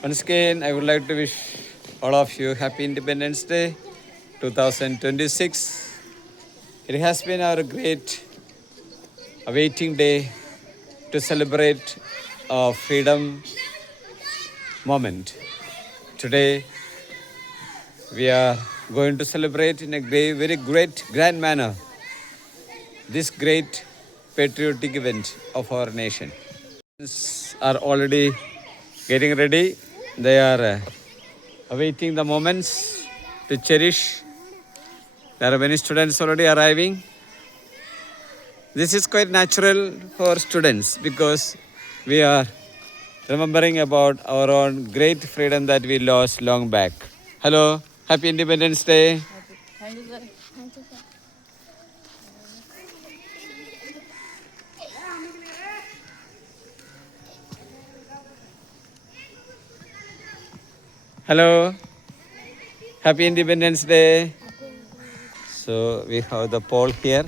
Once again, I would like to wish all of you Happy Independence Day 2026. It has been our great awaiting day to celebrate our freedom moment. Today, we are going to celebrate in a very great, grand manner this great patriotic event of our nation. Are already getting ready. They are awaiting the moments to cherish. There are many students already arriving. This is quite natural for students because we are remembering about our own great freedom that we lost long back. Hello, Happy Independence Day. Thank you, sir. Hello, Happy Independence Day. So we have the poll here.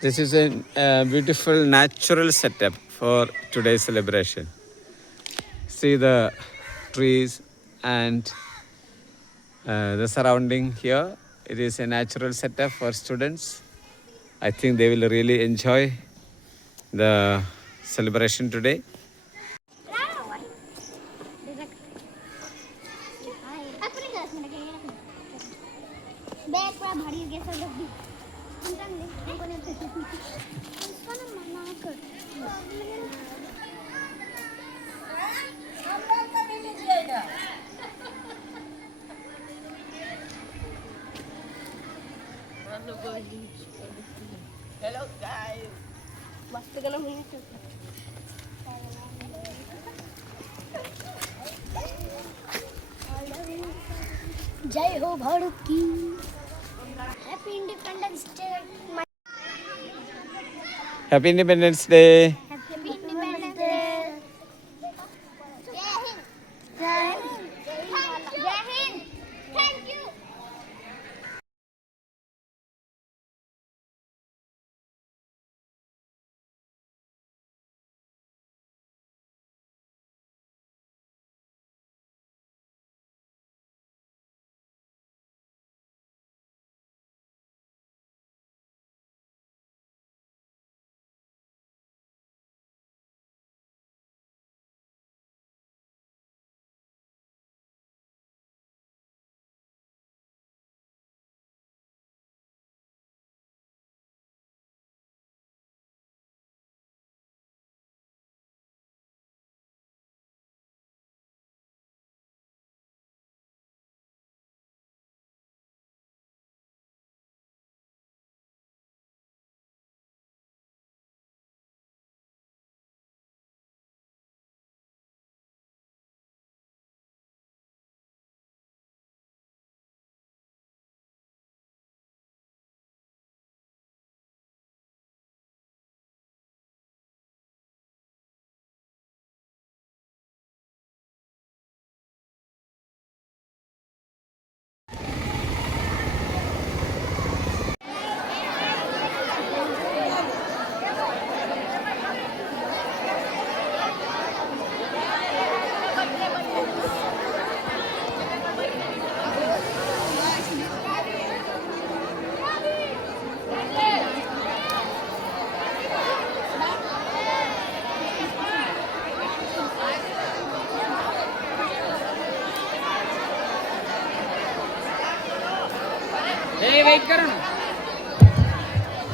This is a beautiful natural setup for today's celebration. See the trees and the surrounding here. It is a natural setup for students. I think they will really enjoy the celebration today. Hello, guys. मस्त गला हुई है जय हो भारत की happy independence day Happy Independence Day. Happy independence day जय हिंद जय हिंद जय Hind thank you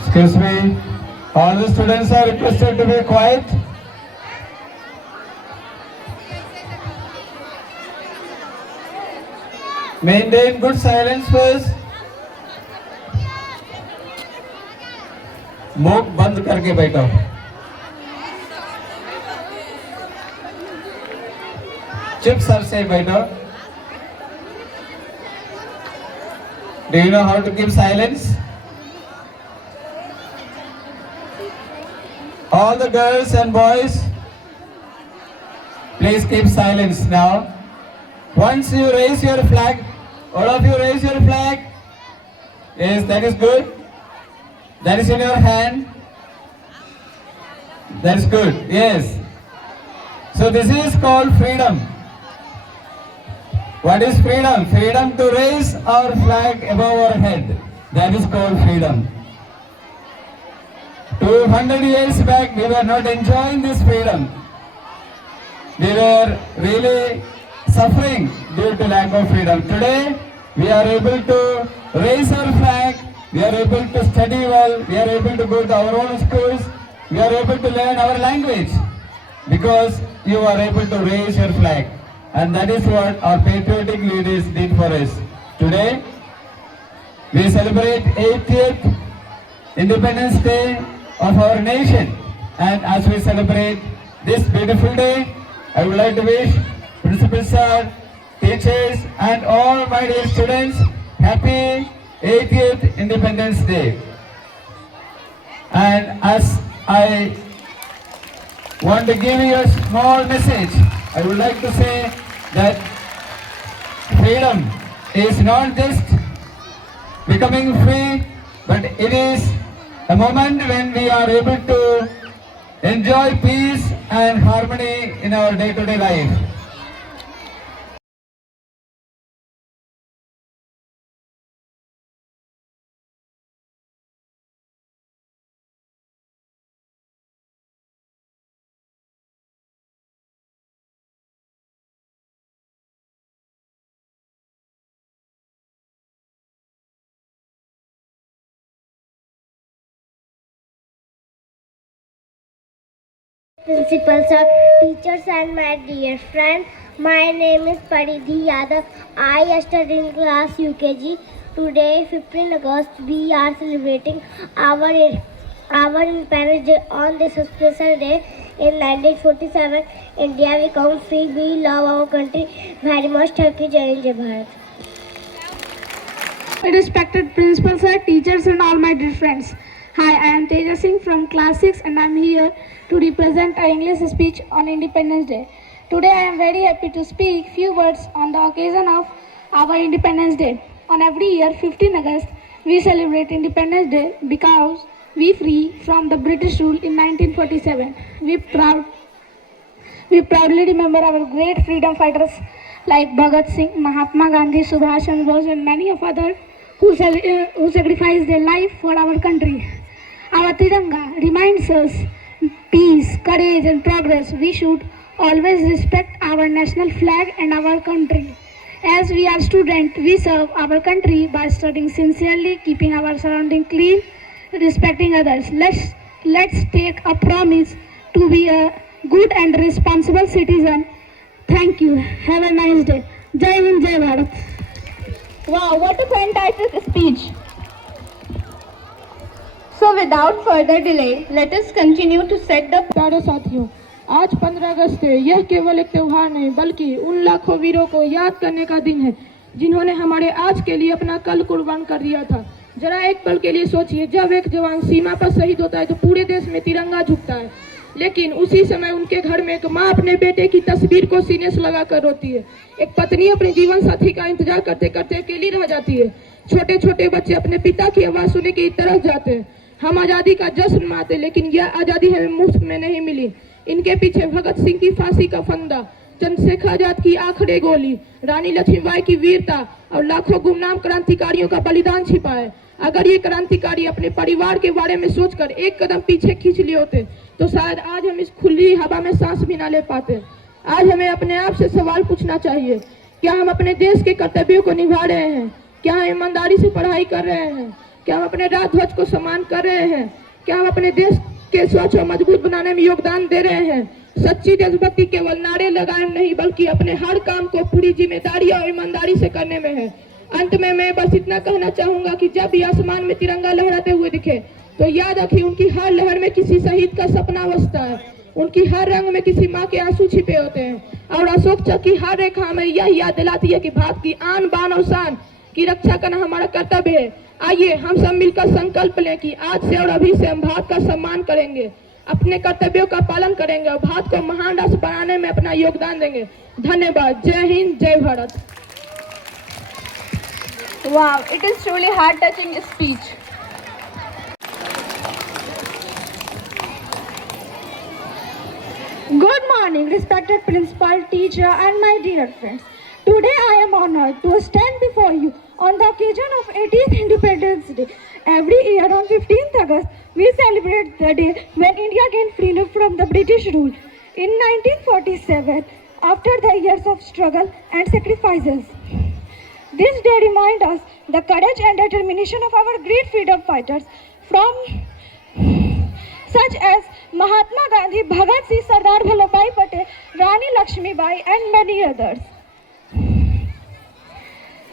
Excuse me. All the students are requested to be quiet. Maintain good silence first. मुख बंद करके बैठो. चुपचाप से बैठो. Do you know how to keep silence? All the girls and boys, please keep silence now. Once you raise your flag, all of you raise your flag. Yes, that is good. That is in your hand. That's good. Yes. So this is called freedom. What is freedom? Freedom to raise our flag above our head. That is called freedom. 200 years back, we were not enjoying this freedom. We were really suffering due to lack of freedom. Today, we are able to raise our flag, we are able to study well, we are able to go to our own schools, we are able to learn our language because you are able to raise your flag. And that is what our patriotic leaders did for us. Today, we celebrate 80th Independence Day of our nation. And as we celebrate this beautiful day, I would like to wish Principal Sir, teachers and all my dear students happy 80th Independence Day. And as I want to give you a small message, I would like to say that freedom is not just becoming free, but it is a moment when we are able to enjoy peace and harmony in our day-to-day life. Principal sir, teachers and my dear friends, my name is Paridhi Yadav. I study in class UKG. Today, 15 August, we are celebrating our Independence Day. On this special day in 1947, India became free. We love our country very much. Thank you, Jai Hind, Jai Bharat. Respected principal sir, teachers and all my dear friends. Hi, I am Teja Singh from class 6 and I am here to represent our English speech on Independence Day. Today I am very happy to speak few words on the occasion of our Independence Day. On every year 15 August we celebrate Independence Day because we free from the British rule in 1947. We proudly remember our great freedom fighters like Bhagat Singh, Mahatma Gandhi, Subhash Chandra Bose and many of others who sacrificed their life for our country. Our Tiranga reminds us peace, courage and progress. We should always respect our national flag and our country. As we are students, we serve our country by studying sincerely, keeping our surroundings clean, respecting others. Let's take a promise to be a good and responsible citizen. Thank you. Have a nice day. Jai Hind, Jai Bharat. Wow, what a fantastic speech. So without further delay, let us continue to set the प्यारे साथियों, आज 15 अगस्त है। यह केवल एक त्योहार नहीं बल्कि उन लाखों वीरों को याद करने का दिन है जिन्होंने हमारे आज के लिए अपना कल कुर्बान कर दिया था। जरा एक पल के लिए सोचिए, जब एक जवान सीमा पर शहीद होता है तो पूरे देश में तिरंगा झुकता है, लेकिन उसी समय उनके घर में एक माँ अपने बेटे की तस्वीर को सीने से लगा कर रोती है। एक पत्नी अपने जीवन साथी का इंतजार करते करते अकेली रह जाती है। छोटे छोटे बच्चे अपने पिता की आवाज़ सुनने की तरफ जाते हैं। हम आज़ादी का जश्न मनाते, लेकिन यह आज़ादी हमें मुफ्त में नहीं मिली। इनके पीछे भगत सिंह की फांसी का फंदा, चंद्रशेखर आजाद की आखिरी गोली, रानी लक्ष्मीबाई की वीरता और लाखों गुमनाम क्रांतिकारियों का बलिदान छिपा है। अगर ये क्रांतिकारी अपने परिवार के बारे में सोचकर एक कदम पीछे खींच लिए होते तो शायद आज हम इस खुली हवा में सांस भी ना ले पाते। आज हमें अपने आप से सवाल पूछना चाहिए, क्या हम अपने देश के कर्तव्यों को निभा रहे हैं? क्या हम ईमानदारी से पढ़ाई कर रहे हैं? क्या हम अपने राष्ट्र ध्वज को सम्मान कर रहे हैं? क्या हम अपने देश के स्वच्छ और मजबूत बनाने में योगदान दे रहे हैं? सच्ची देशभक्ति केवल नारे लगाए नहीं बल्कि अपने हर काम को पूरी जिम्मेदारी और ईमानदारी से करने में है। अंत में मैं बस इतना कहना चाहूंगा कि जब भी आसमान में तिरंगा लहराते हुए दिखे तो याद रखिए, उनकी हर लहर में किसी शहीद का सपना बसता है, उनकी हर रंग में किसी माँ के आंसू छिपे होते हैं और अशोक चक्र की हर रेखा हमें यह याद दिलाती है कि भारत की आन बान और शान की रक्षा करना हमारा कर्तव्य है। आइए हम सब मिलकर संकल्प लें कि आज से और अभी से हम भारत का सम्मान करेंगे, अपने कर्तव्यों का पालन करेंगे और भारत को महान राष्ट्र बनाने में अपना योगदान देंगे। धन्यवाद। जय हिंद, जय Bharat. Wow, it is truly heart-touching speech. Good morning, respected principal, teacher, and my dear friends. Today I am honored to stand before you on the occasion of 18th Independence Day. Every year on 15th August, we celebrate the day when India gained freedom from the British rule. In 1947, after the years of struggle and sacrifices, this day reminds us the courage and determination of our great freedom fighters from such as Mahatma Gandhi, Bhagat Singh, Sardar Vallabhbhai Patel, Rani Lakshmibai, and many others.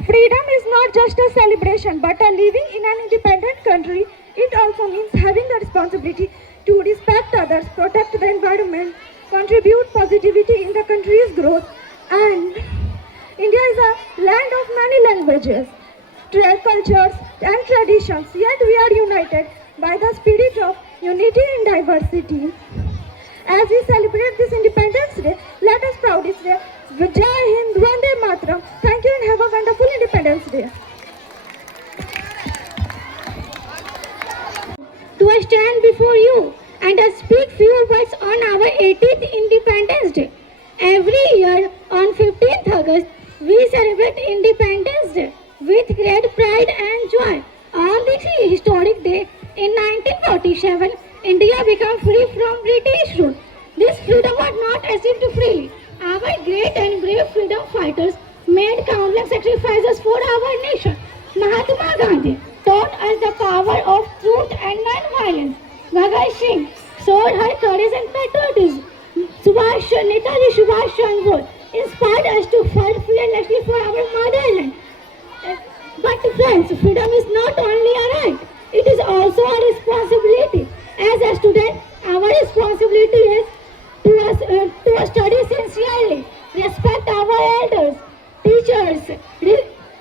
Freedom is not just a celebration but a living in an independent country. It also means having the responsibility to respect others, protect the environment, contribute positivity in the country's growth. And India is a land of many languages, cultures, and traditions, yet we are united by the spirit of unity in diversity. As we celebrate this Independence Day, let us proudly say, Jai Hind, Vande Mataram. Thank you and have a wonderful Independence Day. To stand before you and speak few words on our 18th Independence Day. Every year on 15th August, we celebrate Independence Day with great pride and joy. On this historic day, in 1947, India became free from British rule. This freedom was not achieved freely. Our great and brave freedom fighters made countless sacrifices for our nation. Mahatma Gandhi taught us the power of truth and non-violence. Bhagat Singh showed her courage and patriotism. Netaji Subhash Chandra Bose inspired us to fight fearlessly for our motherland. But friends, freedom is not only a right, it is also a responsibility. As a student, our responsibility is to study sincerely, respect our elders, teachers,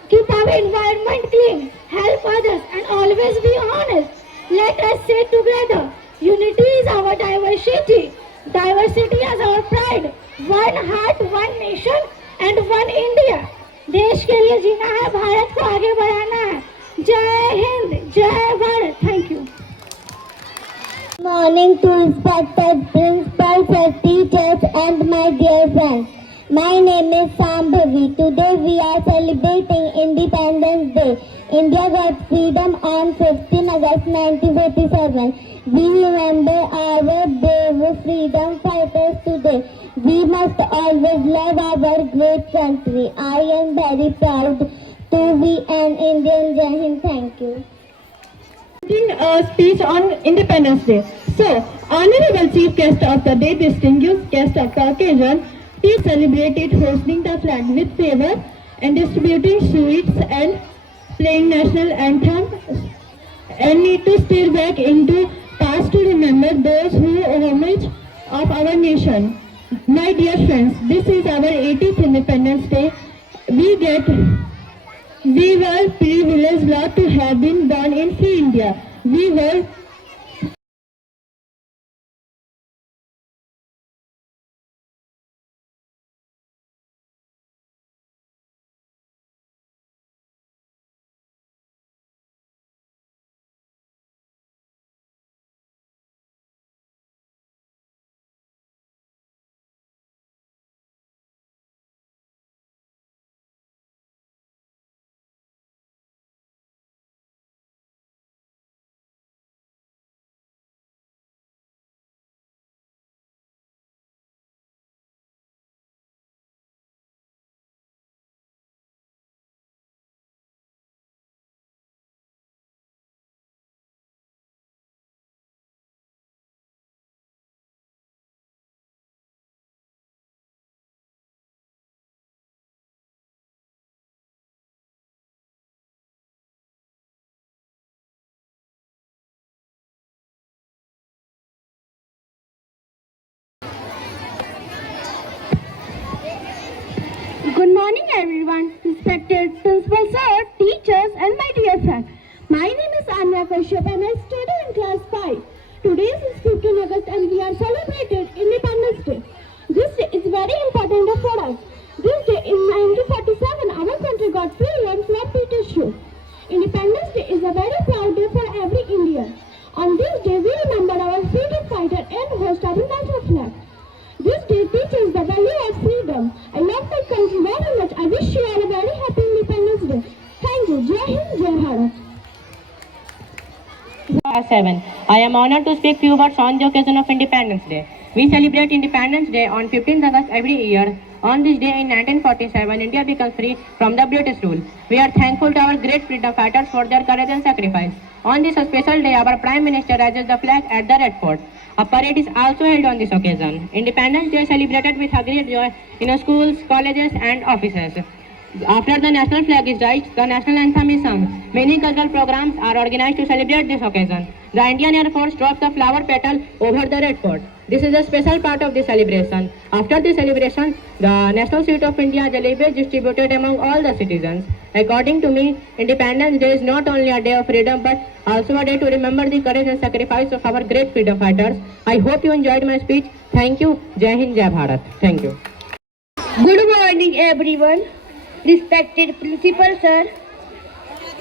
keep our environment clean, help others, and always be honest. Let us say together, unity is our diversity, diversity is our pride, one heart, one nation, and one India. देश के लिए जीना है, भारत को आगे बढ़ाना है. जय हिंद, जय Bharat. Thank you. Morning to respected principals, teachers, and my dear friends. My name is Sambhavi. Today we are celebrating Independence Day. India got freedom on 15 August 1947. We remember our brave freedom fighters today. We must always love our great country. I am very proud to be an Indian. Jai Hind. Thank you. A speech on Independence Day. So, Honorable Chief Guest of the Day, distinguished guest of the occasion, he celebrated hosting the flag with favor and distributing sweets and playing national anthem, and need to steer back into past to remember those who homage of our nation. My dear friends, this is our 80th Independence Day. We were privileged not to have been born in free India. We were Good morning, everyone, respected principal sir, teachers, and my dear friends. My name is Anya Kashyap and I study in class 5. Today is 15 August and we are celebrating Independence Day. This day is very important for us. This day in 1947, our country got freedom from British rule. is a very proud day for every Indian. On this day, we remember our freedom fighter and host our national flag. This day teaches the value of freedom. I love my country very much. I wish you all a very happy Independence Day. Thank you. Jai Hind, Jai Bharat. 7. I am honored to speak few words on the occasion of Independence Day. We celebrate Independence Day on 15th August every year. On this day in 1947, India becomes free from the British rule. We are thankful to our great freedom fighters for their courage and sacrifice. On this special day, our Prime Minister raises the flag at the Red Fort. A parade is also held on this occasion. Independence Day is celebrated with a great joy in schools, colleges and offices. After the national flag is raised, the national anthem is sung. Many cultural programs are organized to celebrate this occasion. The Indian Air Force drops the flower petal over the Red Fort. This is a special part of the celebration. After the celebration, the national sweet of India, jalebi, is distributed among all the citizens. According to me, Independence Day is not only a day of freedom but also a day to remember the courage and sacrifice of our great freedom fighters. I hope you enjoyed my speech. Thank you. Jai Hind, Jai Bharat. Thank you. Good morning, everyone. Respected Principal Sir,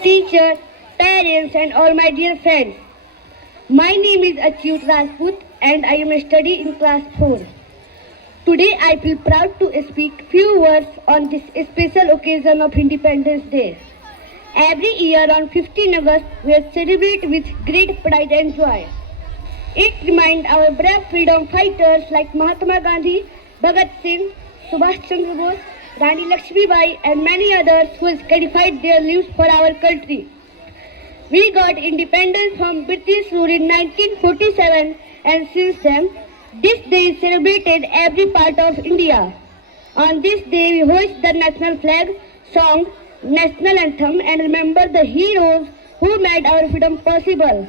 teachers, parents and all my dear friends. My name is Achyut Rajput and I am studying in class 4. Today I feel proud to speak few words on this special occasion of Independence Day. Every year on 15 August we celebrate with great pride and joy. It reminds our brave freedom fighters like Mahatma Gandhi, Bhagat Singh, Subhash Chandra Bose, Rani Lakshmibai and many others who sacrificed their lives for our country. We got independence from British rule in 1947 and since then, this day is celebrated every part of India. On this day we hoist the national flag, song, national anthem and remember the heroes who made our freedom possible.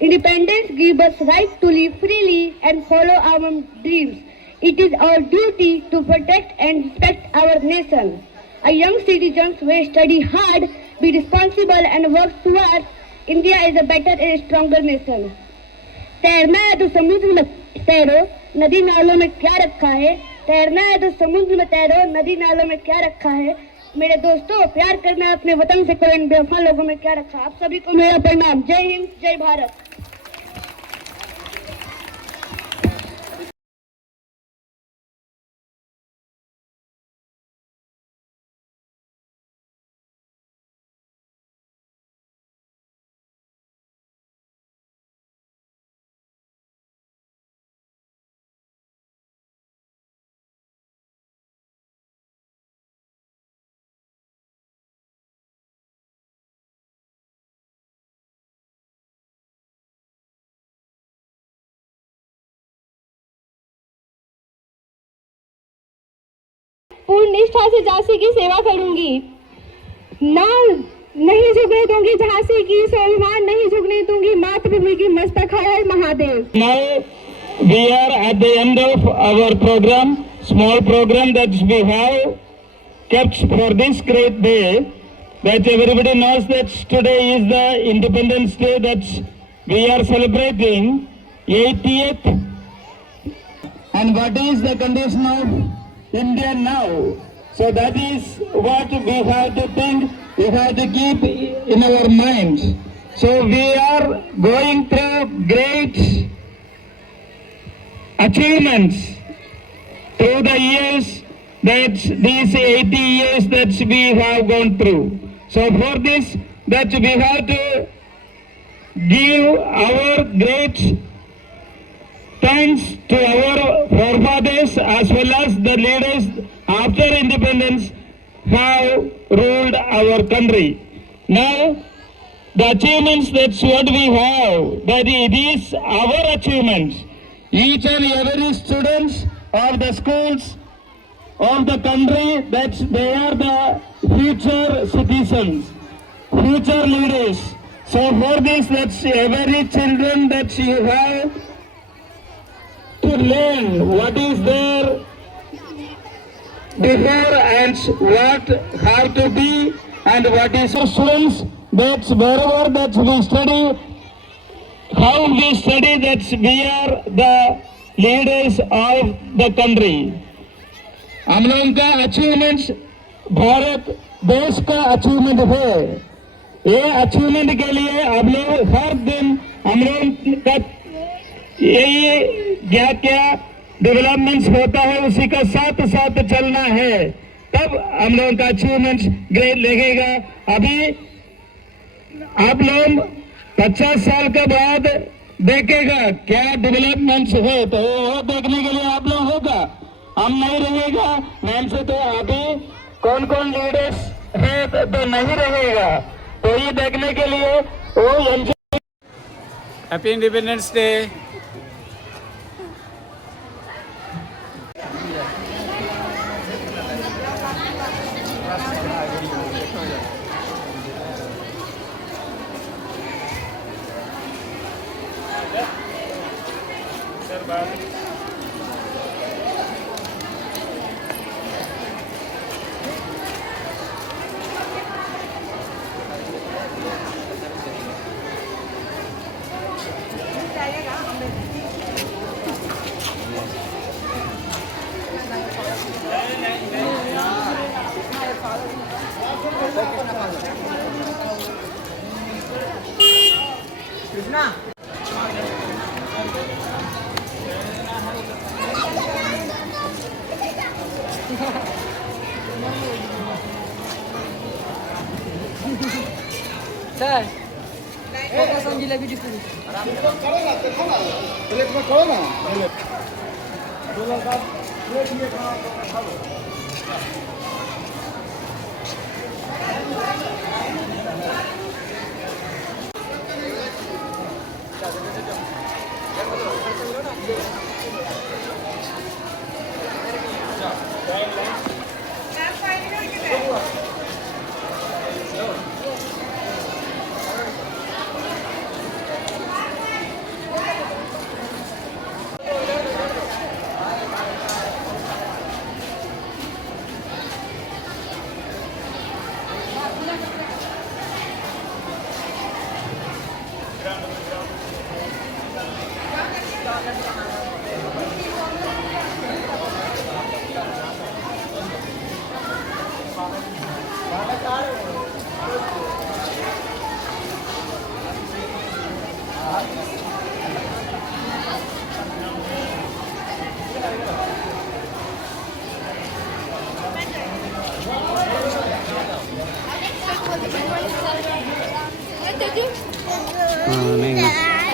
Independence gives us right to live freely and follow our dreams. It is our duty to protect and respect our nation. Our young citizens will study hard, be responsible and work towards India is a better and stronger nation. तैरना है तो समुद्र में तैरो, नदी नालों में क्या रखा है? तैरना है तो समुद्र में तैरो, नदी नालों में क्या रखा है? मेरे दोस्तों, प्यार करना है अपने वतन से करो, इन बेवफा लोगों में क्या रखा? आप सभी को मेरा प्रणाम। जय हिंद, जय भारत। पूर्ण निष्ठा से झांसी की सेवा करूंगी। नहीं झुकने दूंगी झांसी की, स्वाभिमान नहीं झुकने दूंगी मातृभूमि की, मस्तक है Mahadev. Now we are at the end of our program, small program that we have kept for this great day. That everybody knows that today is the Independence Day that we are celebrating 80th. And what is the condition of India now? So that is what we have to think, we have to keep in our minds. So we are going through great achievements through the years, that these 80 years that we have gone through. So for this, that we have to give our great thanks to our forefathers as well as the leaders after independence have ruled our country. Now, the achievements that's what we have, that it is our achievements. Each and every students of the schools of the country, that they are the future citizens, future leaders. So for this, that's every children that you have to learn what is there before and what have to be and what is. So students, that's wherever that we study, how we study, that we are the leaders of the country. हम लोगों का achievements Bharat देश का achievement है, ये achievement के लिए आप लोग हर दिन हम लोग का यही क्या क्या डेवलपमेंट्स होता है उसी का साथ साथ चलना है, तब हम लोगों का अचीवमेंट ग्रेड लगेगा। अभी आप लोग 50 साल के बाद देखेगा क्या डेवलपमेंट्स है, तो वो देखने के लिए आप लोग होगा, हम नहीं रहेगा मैम से। तो अभी कौन कौन लीडर्स है तो नहीं रहेगा, तो ये देखने के लिए वो happy independence day.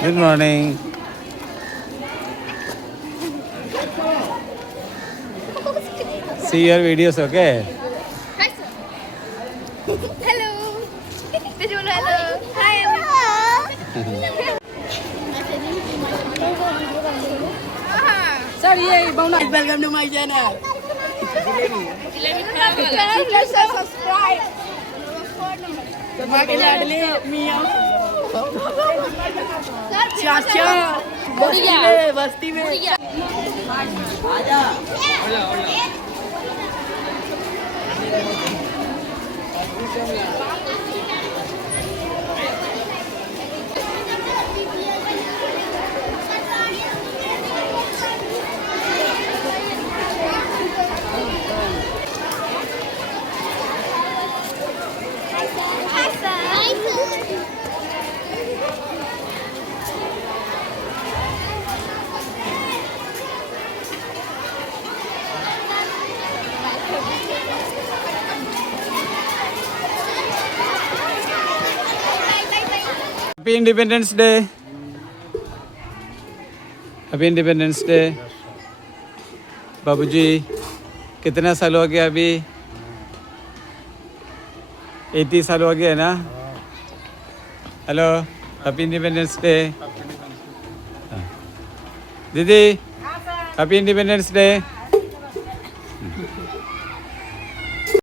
Good morning. See your videos, okay? Hi, sir. Hello. Hello. Hi. Sir ये welcome to my channel. Subscribe. माँ के लाडले मियाँ चाचा बस्ती में happy independence day. Happy independence day. बाबूजी कितना साल हो गया अभी? 80 साल हो गया ना? Hello, happy independence day. दीदी हैप्पी इंडिपेंडेंस डे।